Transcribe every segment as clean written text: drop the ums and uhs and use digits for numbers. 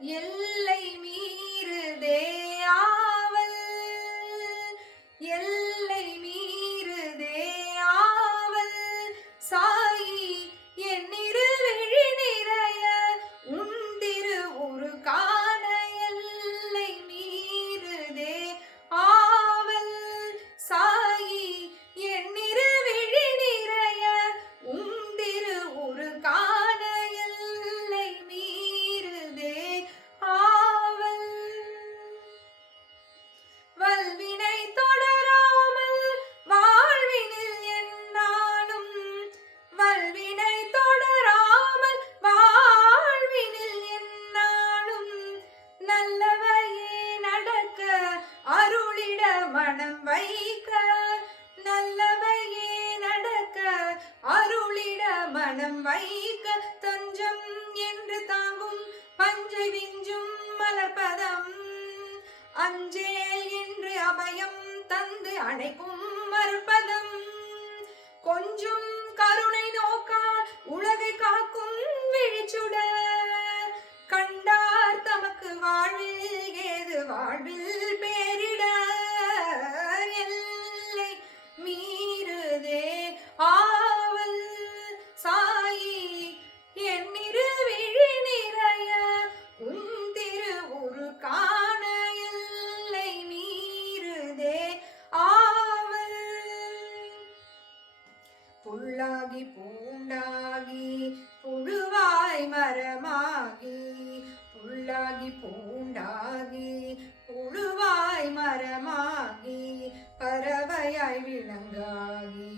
எல்லை மீறுதே ஆவல், எல்லை மீறுதே ஆவல் சாயி என்னிரு விழி நிறைய உந்திரு ஒரு காண எல்லை மீறுதே ஆவல் சாயி என்னிரு விழி நிறைய உந்திரு ஒரு காண எல்லை மீறுதே ஆவல். வல்வினை தொடராமல் வாழ்வினில் எந்நாளும், வல்வினை தொடராமல் வாழ்வினில் எந்நாளும் நல்லவையே நடக்க அருளிட மனம் வைக்க, நல்லவையே நடக்க அருளிட மனம் வைக்க தஞ்சம் என்று தாங்கும் பஞ்சை விஞ்சும் மலர்பதம், அஞ்சேல் என்று அபயம் தந்து அணைக்கும் மறுபதம், கொஞ்சம் கருணை நோக்கால் உலகை காக்கும் விழிச்சுடர், கண்டார் தமக்கு வாழ்வில் ஏது வாழ்வில் பேரிட எல்லை மீறுதே ஆவல் சாயி என்னிரு விழி நிறைய உந்திரு ஒரு காண எல்லை மீறுதே ஆவல். புல்லாகி பூண்டாகி புழுவாய் மரமாகி, புல்லாகி பூண்டாகி புழுவாய் மரமாகி பறவையாய் விலங்காகி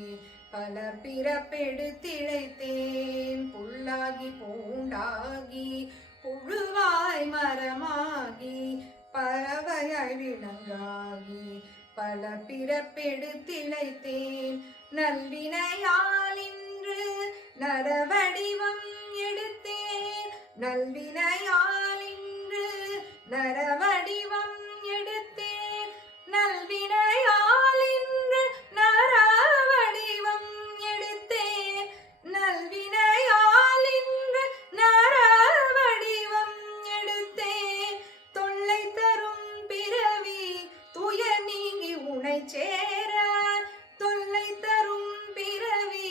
பல பிறப்பெடுத்திழைத்தேன், புல்லாகி பூண்டாகி புழுவாய் மரமாகி பறவையாய் விலங்காகி பல பிறப்பெடுத்திழைத்தேன், நல்வினையால் இன்று நரவடிவம் எடுத்தேன், நல்வினையால் இன்று நரவடிவம் எடுத்தேன், நல்வினையால் இன்று நரவடிவம் எடுத்தேன், நல்வினையால் இன்று நரவடிவம் எடுத்தேன், தொல்லை தரும் பிறவி துயர் நீங்கி உனை சேர, தொல்லை தரும் பிறவி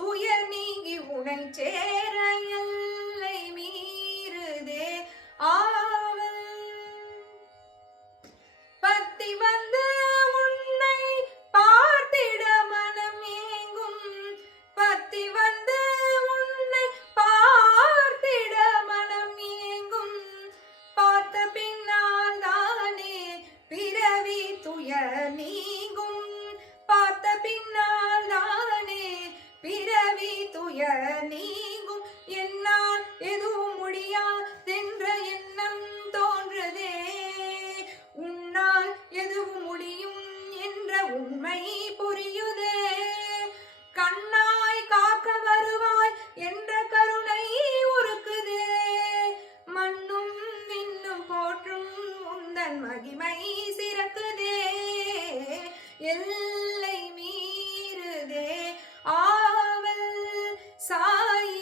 துயர் நீங்கி உனை சேர எல்லை மீறுதே ஆவல். பத்தி வந்த உன்னை பார்த்திட மனம் ஏங்கும், பத்தி வந்த உன்னை பார்த்திட மனம் ஏங்கும், பார்த்த பின்னால் தானே பிறவி துயர் நீங்கும், பார்த்த பின்னால் தானே பிறவி துயர் நீங்கும், என்னால் எதுவும் முடியாதென்ற எண்ணம் தோன்றுதே, உன்னால் எதுவும் முடியும் என்ற உண்மை புரியுதே, கண்ணாய் காக்க வருவாய் என்ற கருணை உருக்குதே, மண்ணும் விண்ணும் போற்றும் உந்தன் மகிமை சிறக்குதே எல்லை மீறுதே ஆவல் சாயி